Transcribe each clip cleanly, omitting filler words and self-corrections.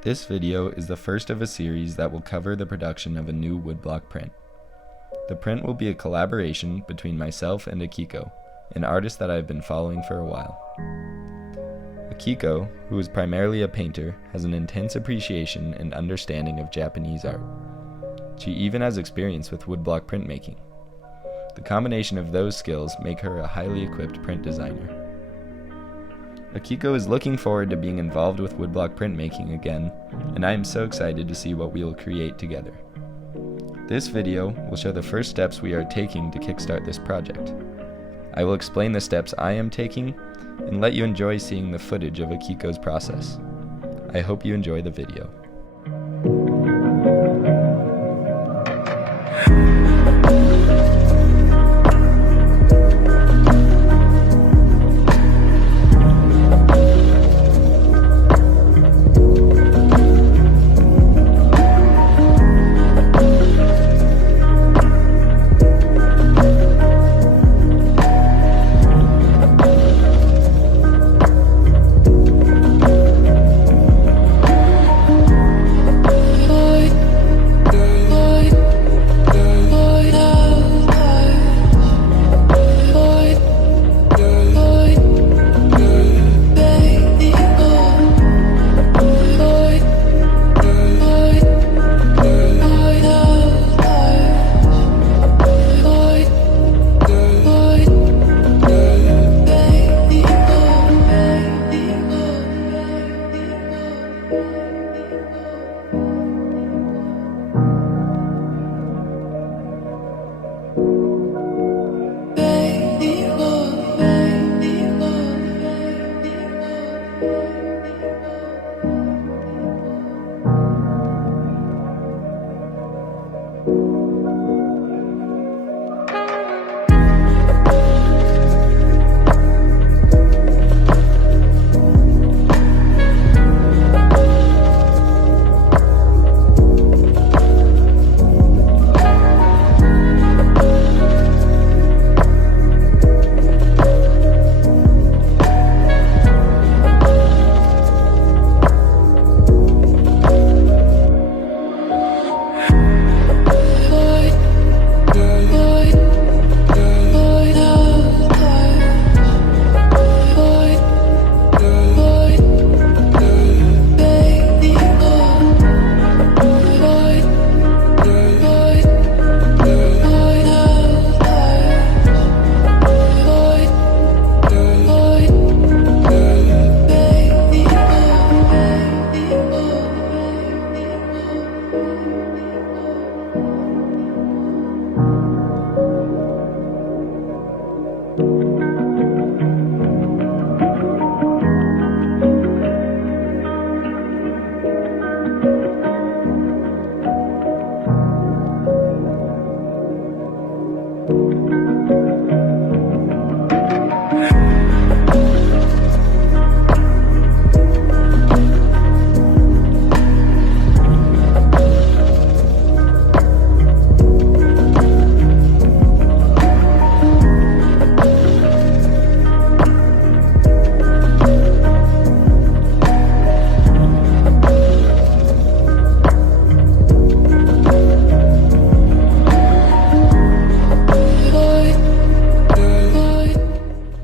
This video is the first of a series that will cover the production of a new woodblock print. The print will be a collaboration between myself and Akiko, an artist that I've been following for a while. Akiko, who is primarily a painter, has an intense appreciation and understanding of Japanese art. She even has experience with woodblock printmaking. The combination of those skills make her a highly equipped print designer. Akiko is looking forward to being involved with woodblock printmaking again, and I am so excited to see what we will create together. This video will show the first steps we are taking to kickstart this project. I will explain the steps I am taking and let you enjoy seeing the footage of Akiko's process. I hope you enjoy the video.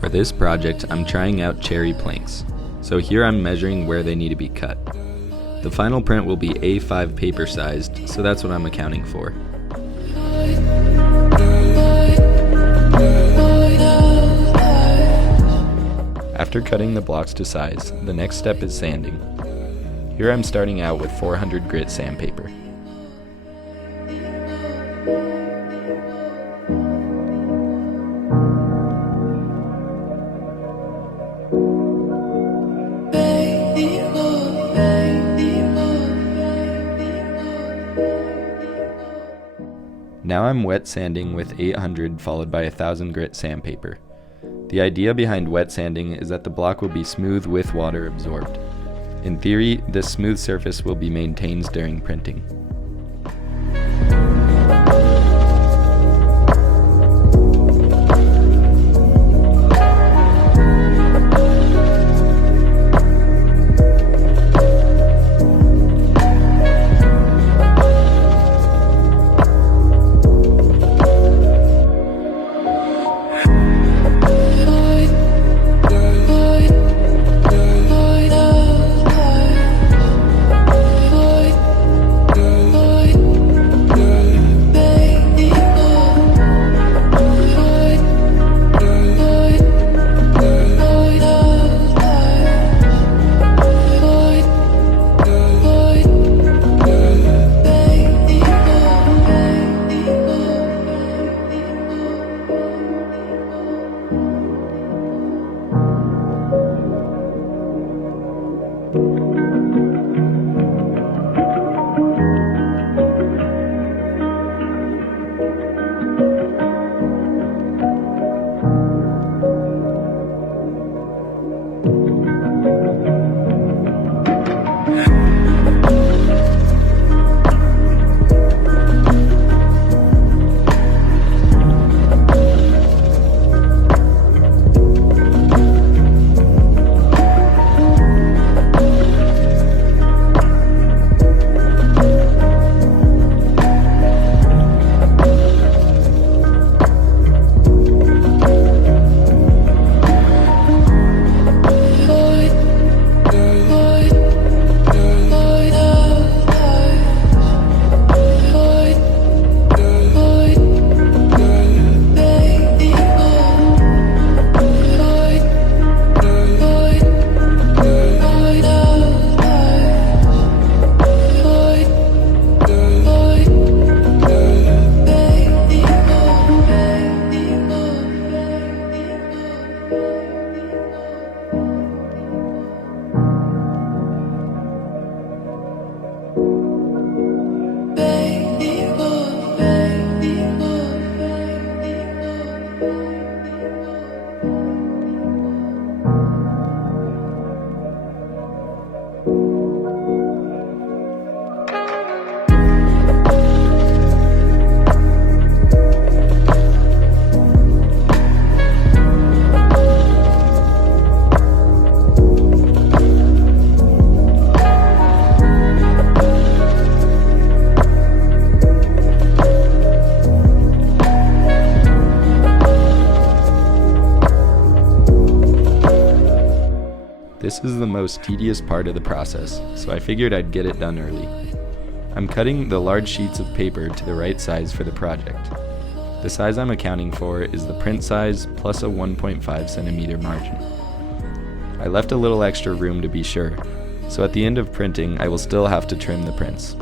For this project, I'm trying out cherry planks, so here I'm measuring where they need to be cut. The final print will be A5 paper sized, so that's what I'm accounting for. After cutting the blocks to size, the next step is sanding. Here I'm starting out with 400 grit sandpaper. Now I'm wet sanding with 800 followed by 1000 grit sandpaper. The idea behind wet sanding is that the block will be smooth with water absorbed. In theory, this smooth surface will be maintained during printing. This is the most tedious part of the process, so I figured I'd get it done early. I'm cutting the large sheets of paper to the right size for the project. The size I'm accounting for is the print size plus a 1.5 centimeter margin. I left a little extra room to be sure, so at the end of printing I will still have to trim the prints.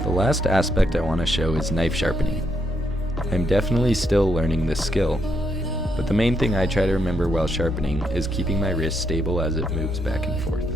The last aspect I want to show is knife sharpening. I'm definitely still learning this skill, but the main thing I try to remember while sharpening is keeping my wrist stable as it moves back and forth.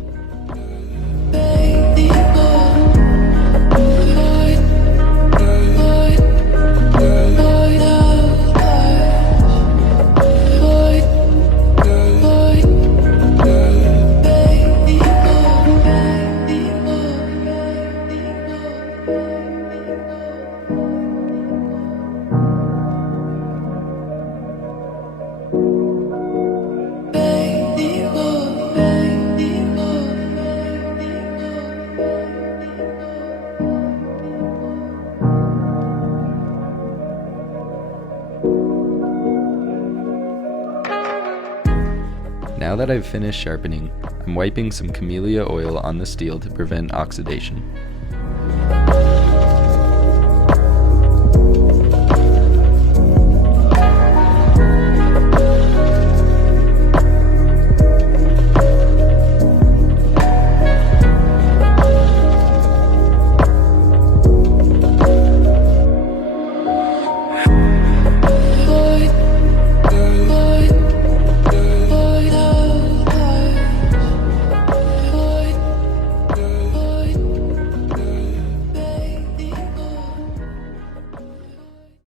Now that I've finished sharpening, I'm wiping some camellia oil on the steel to prevent oxidation.